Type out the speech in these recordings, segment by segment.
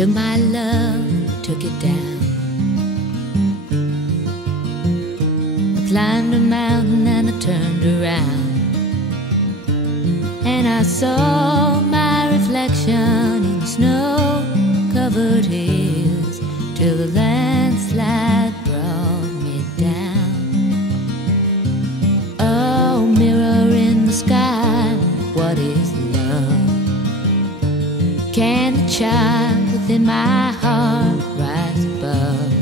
took my love, took it down. I climbed a mountain and I turned around, and I saw my reflection in snow-covered hills, till the landslide brought me down. Oh, mirror in the sky, what is love? Can the child within my heart rise above?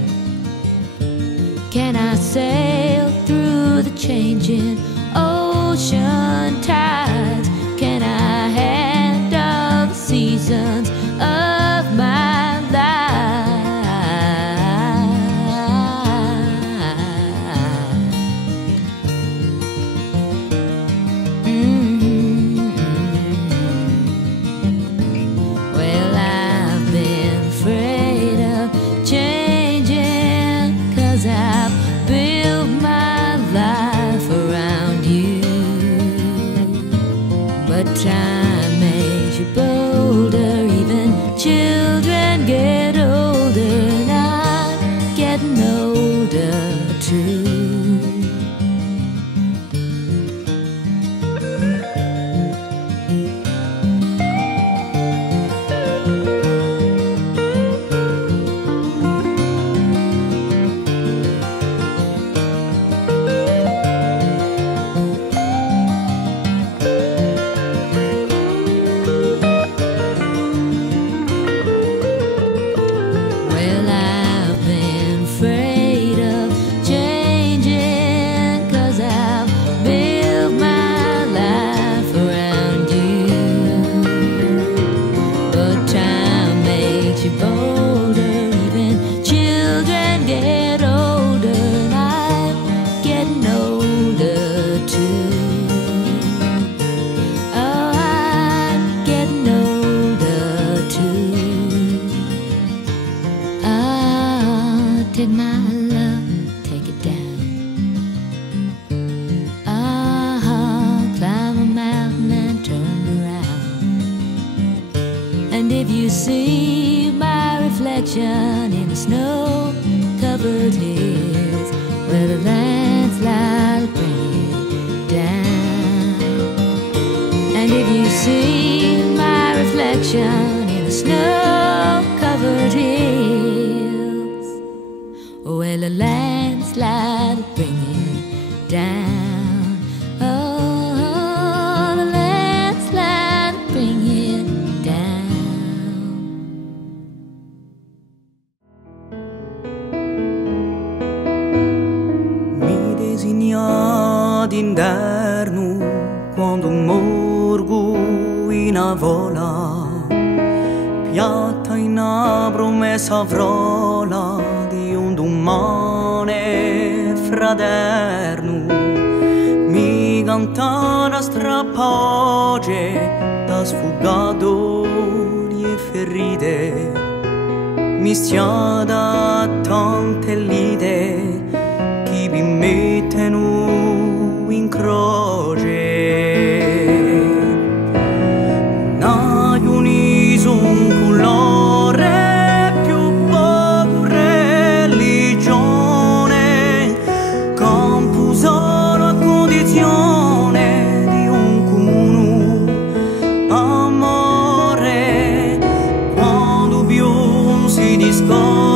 Can I sail through the changing ocean tides? Can I handle the seasons of my life? Well, I've been afraid of changing, 'cause I've built my life around you. But time makes you bolder, even children get older, and I'm getting older too. Well, I've been afraid of changing, 'cause I've built my life around you. But time makes you bolder, even children get older, and I'm getting older too. Oh, I'm getting older too. Ah, take my love, take it down. Ah, climb a mountain and turn around. And if you see my reflection in the snow-covered hills, where the landslide will bring it down. And if you see my reflection in the snow-covered hills, well, the landslide will bring it down. Oh, the landslide will bring it down. Mi designa d'inverno quando morgo in avola, piatta in una promessa frola di un domani fraterno. Mi cantano strappoge da sfugato e ferite, mischiata a tante lite che mi mettono in croce. Non uniso un colore, più poco religione, campo solo a condizione di un comune amore. Quando più si discorre